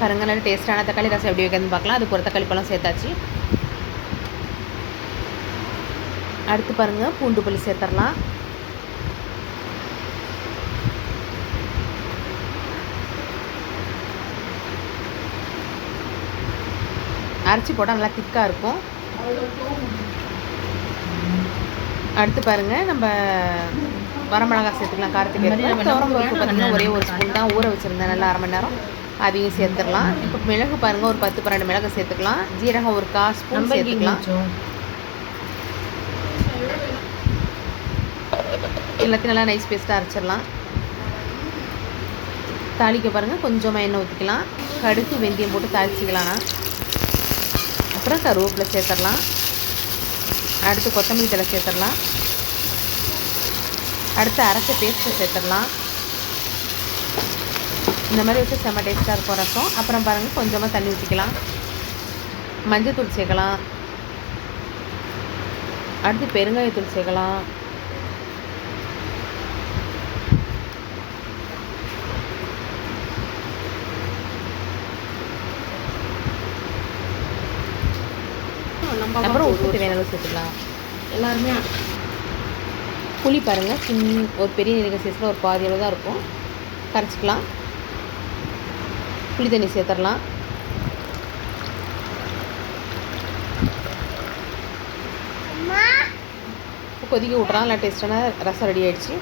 பாருங்கள் நல்ல டேஸ்ட்டான தக்காளி ரசம் எப்படி வைக்கிறதுன்னு பார்க்கலாம். அதுக்கு ஒரு தக்காளி பழம் சேர்த்தாச்சு. அடுத்து பாருங்கள் பூண்டு புளி சேர்த்துடலாம். அரைச்சி போட்டால் நல்லா திக்காக இருக்கும். அடுத்து பாருங்கள் நம்ம வரமிளகாய் சேர்த்துக்கலாம். காரத்துக்கு துவரம்பருப்பு பார்த்திங்கன்னா ஒரே ஒரு ஸ்பூன் தான் ஊற வச்சுருந்தேன் நல்லா 1/2 மணி நேரம். அதையும் சேர்த்துடலாம். இப்போ மிளகு பாருங்கள் ஒரு 10-12 மிளகு சேர்த்துக்கலாம். ஜீரகம் ஒரு 1/4 ஸ்பூன் சேர்த்துக்கலாம். எல்லாத்தையும் நல்லா நைஸ் பேஸ்ட்டாக அரைச்சிடலாம். தாளிக்க பாருங்கள் கொஞ்சமாக எண்ணெய் ஊற்றிக்கலாம். கடுகு வெந்தயம் போட்டு தாளிச்சிக்கலாம்னா அப்புறம் கருவேப்பிலை சேர்த்துடலாம். அடுத்து கொத்தமல்லி தழை சேர்த்துடலாம். அடுத்து அரைச்ச பேஸ்ட்டை சேர்த்துடலாம். இந்த மாதிரி வச்சு செம்ம டேஸ்ட்டாக இருக்கும் ரசம். அப்புறம் பாருங்கள் கொஞ்சமாக தண்ணி ஊற்றிக்கலாம். மஞ்சள்தூள் சேர்க்கலாம். அடுத்து பெருங்காயத்தூள் சேர்க்கலாம். அப்புறம் உப்பு தேவையான அளவு சேர்த்துக்கலாம். எல்லாருமே புளி பாருங்கள் ஒரு பெரிய நெல்லிக்காய் சைஸில் ஒரு பாதி அளவு தான் இருக்கும். கரைச்சிக்கலாம். புளி தண்ணி சேர்த்துடலாம். கொதிக்க விட்றலாம். நல்லா டேஸ்ட்டான ரசம் ரெடி ஆகிடுச்சு.